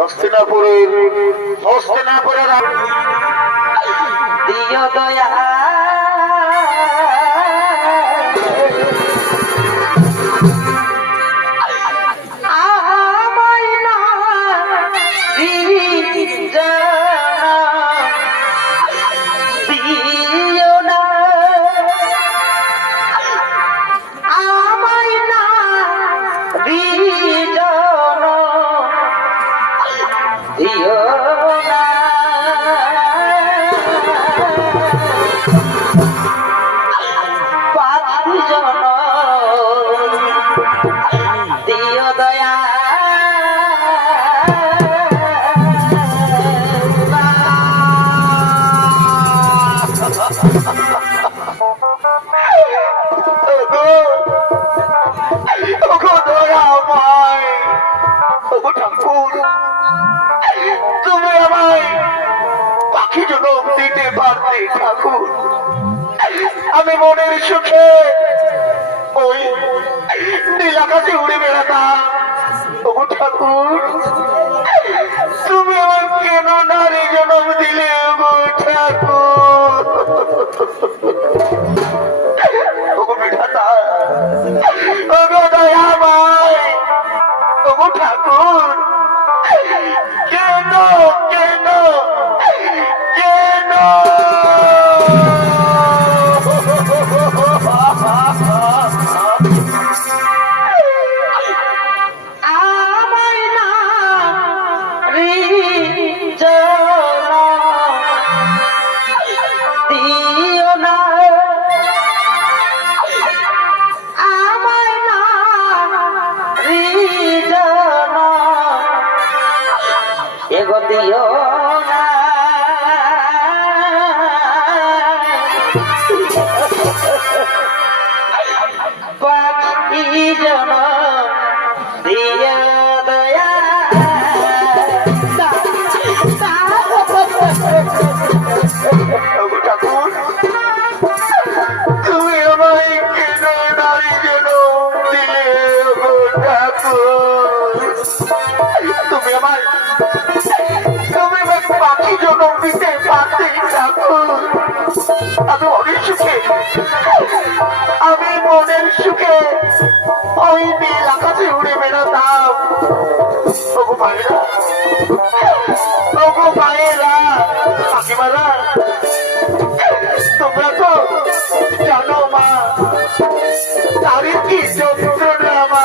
হস্তিনাপুরের হস্তিনাপুরের দিও দয়া। দিও না। জন দিও দয়া। জনম দিতে পারতে ঠাকুর আমি মনের সুখে ওই নীল আকাশে উড়ে বেড়াতাম। ওগো ঠাকুর। দিও না। পাখি জন দিয়া দয়া। তুমি আমায় দিতে পারতে আমি অনেক সুখে আমি মনের সুখে ওই নীল আকাশে উড়ে বেড়াতাম। ওগো ভাইরা ওগো ভাইরা তোমরা তো জানো মা তারই কি যন্ত্রণা মা।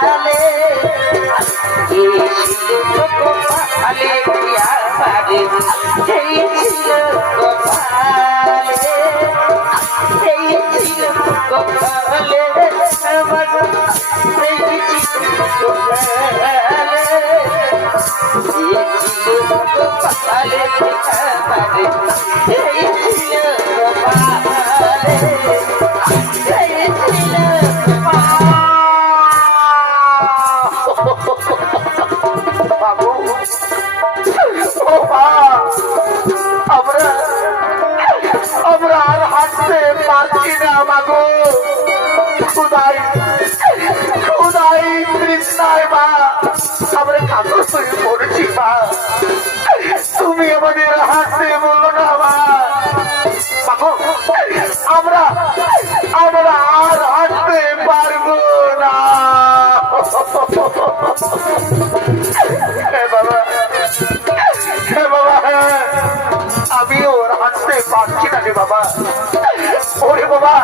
কপালে এই ছিল কপালে আমারে এই ছিল কপালে এই ছিল কপালে আমার এই ছিল কপালে এই ছিল কপালে আমারে এই ছিল কপালে এই পারি মাগো। খুদাই খুদাই তৃষ্ণায় মা। আমরা কাতর হয়ে পড়েছি মা। তুমি আমাদের হাতে বলল না মা। আমরা আমরা আর হাঁটতে পারব না। বাবা, হে বাবা হ্যাঁ আমিও পাচ্ছি না বাবা। ওরে বাবা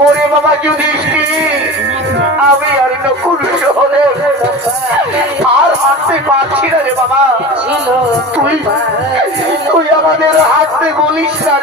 ওরে বাবা যুধিষ্ঠির আমি আর নকুল হলে আর হাঁটতে পারছি না রে বাবা। তুই তুই আমাদের হাঁটতে বলিস না